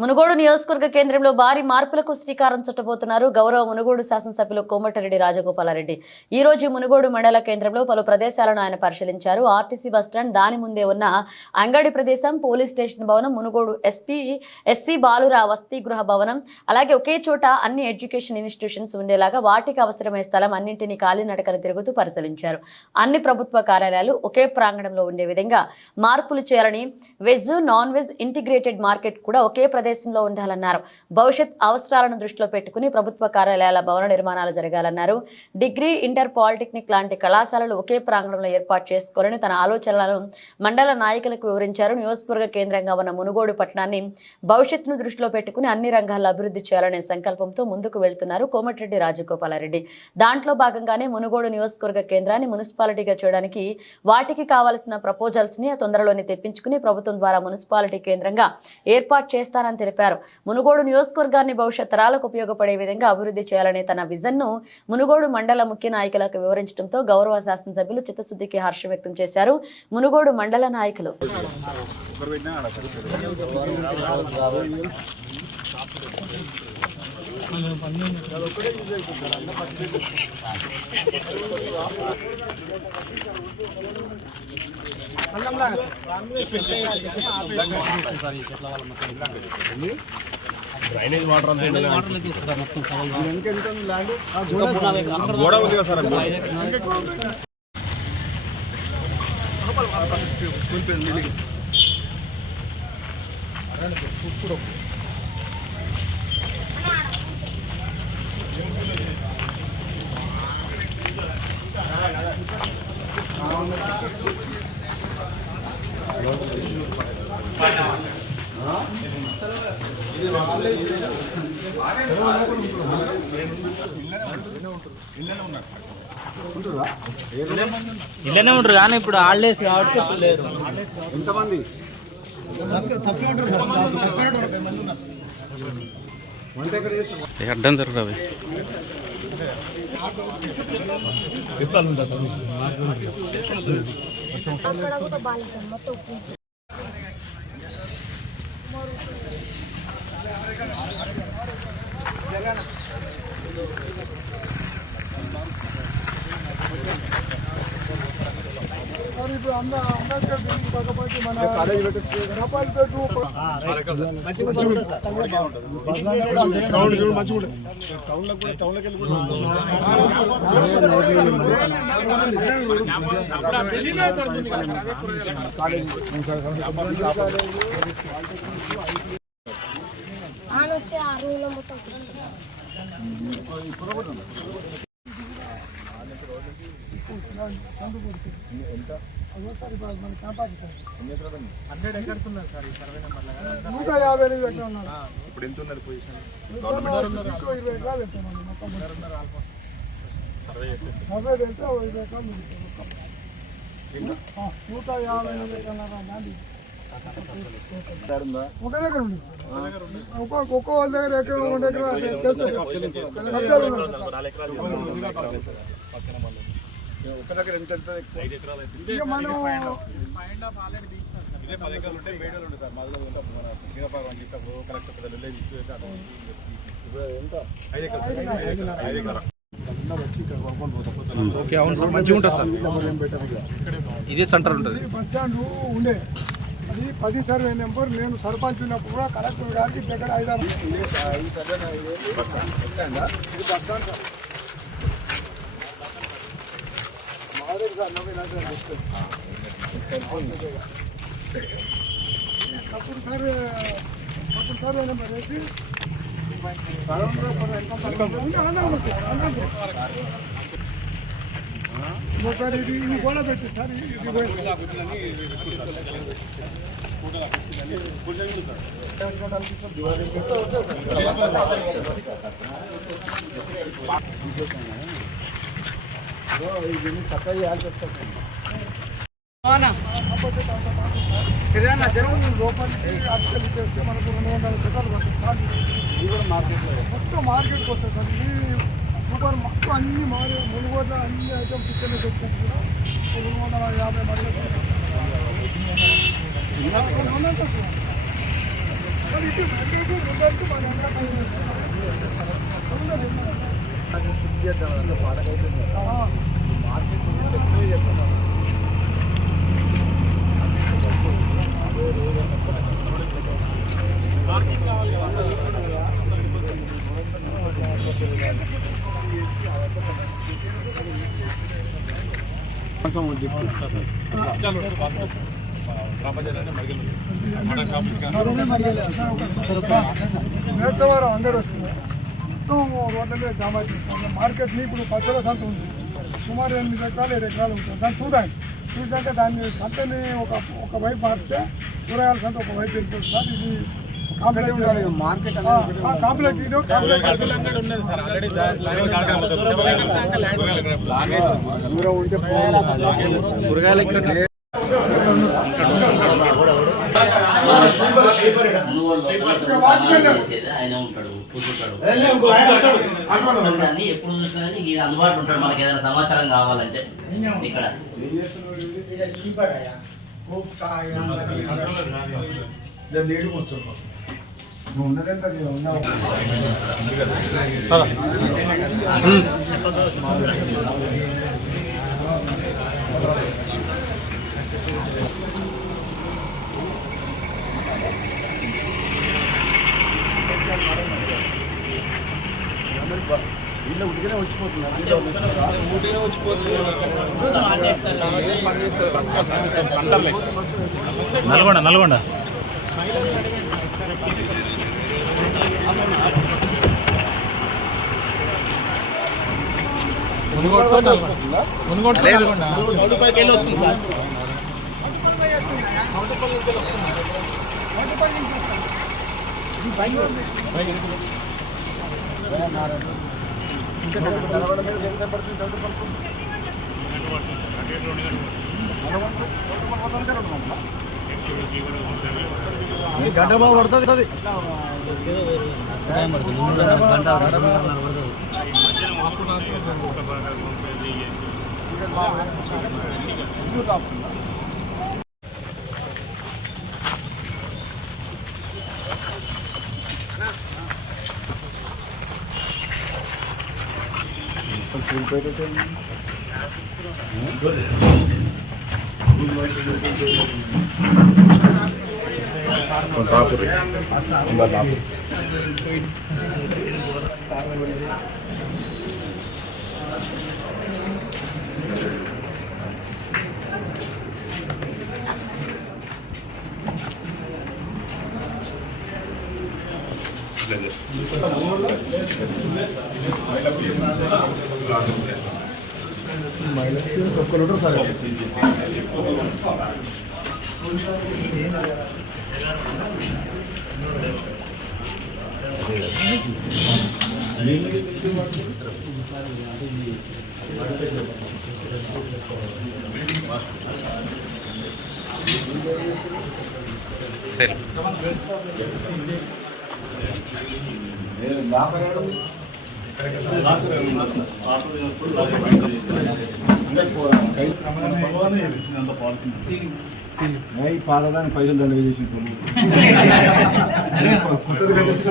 మునుగోడు నియోజకవర్గ కేంద్రంలో భారీ మార్పులకు శ్రీకారం చుట్టబోతున్నారు గౌరవ మునుగోడు శాసనసభ్యులు కోమటిరెడ్డి రాజగోపాలరెడ్డి. ఈ రోజు మునుగోడు మండల కేంద్రంలో పలు ప్రదేశాలను ఆయన పరిశీలించారు. ఆర్టీసీ బస్టాండ్, దాని ముందే ఉన్న అంగడి ప్రదేశం, పోలీస్ స్టేషన్ భవనం, మునుగోడు ఎస్సీ బాలుర వసతి గృహ భవనం, అలాగే ఒకే చోట అన్ని ఎడ్యుకేషన్ ఇన్స్టిట్యూషన్స్ ఉండేలాగా వాటికి అవసరమైన స్థలం అన్నింటినీ కాలినడకన తిరుగుతూ పరిశీలించారు. అన్ని ప్రభుత్వ కార్యాలయాలు ఒకే ప్రాంగణంలో ఉండే విధంగా మార్పులు చేయాలని, veg, non veg integrated market కూడా ఒకే ప్రదేశంలో ఉండాలన్నారు. భవిష్యత్ అవసరాలను దృష్టిలో పెట్టుకుని ప్రభుత్వ కార్యాలయాల భవన నిర్మాణాలు జరగాలన్నారు. డిగ్రీ, ఇంటర్, పాలిటెక్నిక్ లాంటి కళాశాలలు ఒకే ప్రాంగణంలో ఏర్పాటు చేసుకోవాలని తన ఆలోచనలను మండల నాయకులకు వివరించారు. నియోజకవర్గ కేంద్రంగా ఉన్న మునుగోడు పట్టణాన్ని భవిష్యత్తును దృష్టిలో పెట్టుకుని అన్ని రంగాల్లో అభివృద్ధి చేయాలనే సంకల్పంతో ముందుకు వెళ్తున్నారు కోమటిరెడ్డి రాజగోపాలరెడ్డి. దాంట్లో భాగంగానే మునుగోడు నియోజకవర్గ కేంద్రాన్ని మున్సిపాలిటీగా చేయడానికి వాటికి కావాల్సిన ప్రపోజల్స్ ని తొందరలోనే తెప్పించుకుని ప్రభుత్వం ద్వారా మున్సిపాలిటీ కేంద్రంగా ఏర్పాటు చేస్తానని తెలిపారు. మునుగోడు నియోజకవర్గాన్ని భవిష్యత్ తరాలకు ఉపయోగపడే విధంగా అభివృద్ధి చేయాలనే తన విజన్ ను మునుగోడు మండల ముఖ్య నాయకులకు వివరించడంతో గౌరవ శాసనసభ్యులు చిత్తశుద్ధికి హర్షం వ్యక్తం చేశారు. మునుగోడు మండల నాయకులు డ్రైనేజ్ వాటర్ గోడ ఉంది కదా సార్. ఇళ్ళనే ఉంటారు కానీ ఇప్పుడు హాలిడేస్ కాబట్టి లేరు. ఎంతమంది అడ్డం జరుగుతుంది. ఇప్పుడు అంబేద్కర్ కాకపోతే మన కాలేజ్ ఇప్పుడు ఎంత ఉన్నది పొజిషన్? 150 ఒక దగ్గర ఉంది. ఒక్కొక్క వాళ్ళ దగ్గర ఎక్కడ ఒక దగ్గర ఎంత మనం ఇదే 10 ఎకరాలు ఉంటే 7 ఏళ్ళు ఉంటాయి సార్. మా దగ్గర శ్రీనపాగం అని చెప్పి కలెక్టర్ పెద్దలు ఎంత 5 ఎకరాలు. ఓకే, అవును సార్, మంచిగా ఉంటుంది సార్. ఇదే సెంటర్ ఉంటుంది. బస్ స్టాండ్ ఉండే అది 10 సర్వే నెంబర్. నేను సర్పంచ్ ఉన్నప్పుడు కూడా కలెక్టర్ గారికి దగ్గర 5-6 ఇది బస్ స్టాండ్ సార్. అప్పుడు సర్వే నెంబర్ వేసి ఒకసారి ఇది గోడ పెట్టి సార్. ఇది చక్కగా చేయాల్సి వస్తుంది. ఏదైనా జరుగుతుంది లోపలికి అక్షలు చేస్తే మనకు 200 గజాలు పడుతుంది. ఇది కూడా మార్కెట్లో మొత్తం మార్కెట్కి వస్తుంది సార్. ఇది సూపర్ మొత్తం అన్ని మారి మునుగోడ్ల అన్ని ఐటమ్స్ ఇక్కడనే పెట్టుకుంటే కూడా 250 మళ్ళీ మరి ఇటు వెనకకు ముందరకు మన అందరం పని చేస్తాం. వేసవారం అందరూ వస్తున్నారు. మొత్తం రోడ్ల మీద జామా చేస్తాం. మార్కెట్ని ఇప్పుడు పచ్చల సంత ఉంది, సుమారు 8 ఎకరాలు 7 ఎకరాలు ఉంటుంది. దాన్ని చూసాక దాన్ని సంతని ఒక వైపు మార్చే కూరగాయల సంత ఒక వైపు వెళ్ళిపోతుంది సార్. ఇది మార్కెట్ కాంప్లెక్స్ ఇది ఆయన ఉంటాడు కూర్చుంటాడు ఎప్పుడు చూసినా కానీ అందుబాటులో ఉంటాడు. మనకి ఏదైనా సమాచారం కావాలంటే ఇక్కడ నల్గొండ గంట బాగా పడుతుంది. సరే పాతదాన్ని పైసలు దండగా చేసి కొత్తది కట్టించిన